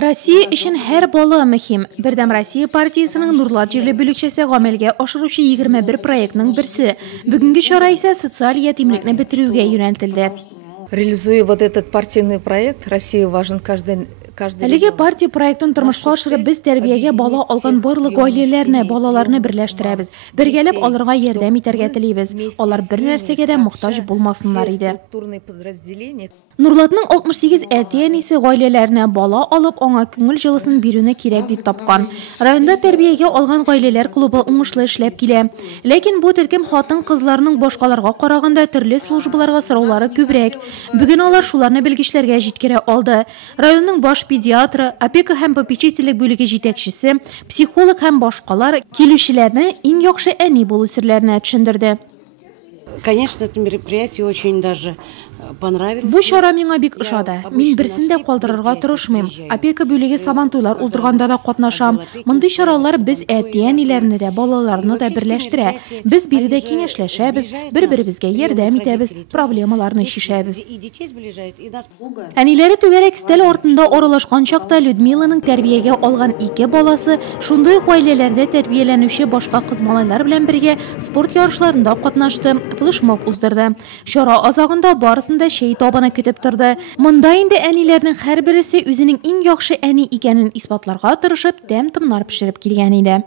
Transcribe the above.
Россия için her bola mühim. Birden Россия партиясының Нурлат җирле бүлекчәсе гамәлгә ашыручы 21 проектның берсе. Бүгенге чара исә социаль ятимлекне бетерүгә юнәлтелде. Реализуя вот этот партийный проект, Россия важен каждый. Әлеге партия проектын тормышка ашырып, без тәрбиягә бала алган барлык гаиләләрне, балаларны берләштерәбез. Бергәләп алырга ярдәм итәргә телибез. Алар бер нәрсәгә дә мохтаҗ булмасыннар иде. Нурлатның 68 әти-әнисе гаиләләренә бала алып, аңа күңел җылысын бирүне кирәк дип тапкан. Районда тәрбиягә алган гаиләләр клубы уңышлы эшләп килә. Ләкин бу төркем хатын-кызларның башкаларга караганда төрле службаларга сораулары күбрәк. Бүген алар шуларны белгечләргә җиткерә алды. Районның баш педиатры, опека һәм попечительлек бүлеге җитәкчесе, психолог һәм башкалар килүчеләрне иң яхшы әни булу серләренә төшендерде. Конечно, это мероприятие очень даже понравилось. Бу чара миңа бик ошады. Мин берсен дә калдырырга тырышмыйм. Опека бүлеге сабантуйлар уздырганда да катнашам. Мондый чаралар без әти-әниләрне дә, балаларны да берләштерә. Без биредә киңәшләшәбез, бер-беребезгә ярдәм итәбез, проблемаларны чишәбез. Әниләре түгәрәк стәл артында аралашкан чакта Людмиланың тәрбиягә алган 2 баласы шундый гаиләләрдә тәрбияләнүче башка кыз малайлар белән бергә спорт ярышларында катнашты, флешмоб уздырды. Чара азагында барысында шәй табаны көтеп торды. Монда инде әниләрнең һәр берсе үзенең иң яхшы әни икәнен исбатларга тырышып, тәм-томнар пешереп килгән иде.